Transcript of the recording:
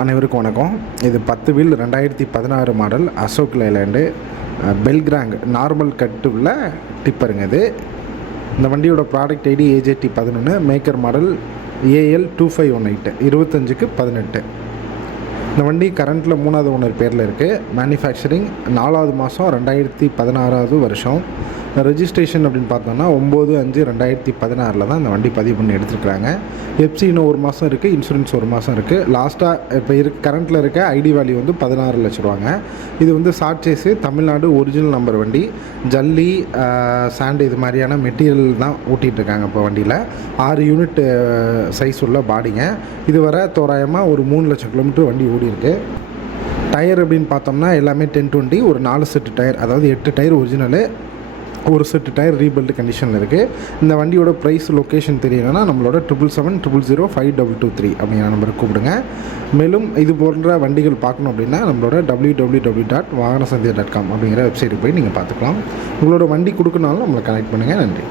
அனைவருக்கும் வணக்கம். இது பத்து வீல் ரெண்டாயிரத்தி பதினாறு மாடல் அசோக் லைலாண்டு பெல்கிராங் நார்மல் கட்டு உள்ள டிப்பருங்க இது. இந்த வண்டியோட ப்ராடக்ட் ஐடி ஏஜேடி பதினொன்று maker model AL two five one eight இருபத்தஞ்சுக்கு பதினெட்டு. இந்த வண்டி கரண்ட்டில் மூணாவது ஓனர் பேரில் இருக்குது மேனுஃபேக்சரிங் நாலாவது மாதம் ரெண்டாயிரத்தி பதினாறாவது வருஷம். ரெஜிஸ்ட்ரேஷன் அப்படின்னு பார்த்தோம்னா ஒம்பது அஞ்சு ரெண்டாயிரத்தி பதினாறில் தான் இந்த வண்டி பதிவு பண்ணி எடுத்துருக்குறாங்க. எப்சி இன்னும் ஒரு மாதம் இருக்குது இன்சூரன்ஸ் ஒரு மாதம் இருக்குது லாஸ்ட்டாக இப்போ இரு கரண்ட்டில் இருக்க ஐடி வேல்யூ வந்து பதினாறு லட்ச ரூபாங்க. இது வந்து சாட்சேஸு தமிழ்நாடு ஒரிஜினல் நம்பர் வண்டி. ஜல்லி சாண்டு இது மாதிரியான மெட்டீரியல் தான் ஊட்டிகிட்டு இருக்காங்க இப்போ வண்டியில். ஆறு யூனிட் சைஸ் உள்ள பாடிங்க இதுவரை தோராயமாக ஒரு மூணு லட்சம் கிலோமீட்டர் வண்டி ஓடி இருக்கு. டயர் அப்படின்னு பார்த்தோம்னா எல்லாமே டென் டுவெண்ட்டி ஒரு நாலு செட்டு டயர் அதாவது எட்டு டயர் ஒரிஜினலு ஒரு செட்டு டயர் ரீபில்ட் கண்டிஷனில் இருக்குது இந்த வண்டியோட ப்ரைஸ் லொக்கேஷன் தெரியணும்னா நம்மளோட triple seven triple zero five double two three அப்படிங்கிற நம்பருக்கு கூப்பிடுங்க. மேலும் இது போன்ற வண்டிகள் பார்க்கணும் அப்படின்னா நம்மளோட டபிள்யூ டபிள்யூ டபிள்யூ டாட் வாகன சந்தியா டாட் காம் அப்படிங்கிற வெப்சைட்டுக்கு போய் நீங்கள் பார்த்துக்கலாம். உங்களோட வண்டி கொடுக்கனாலும் நம்மளை கனெக்ட் பண்ணுங்கள் நன்றி.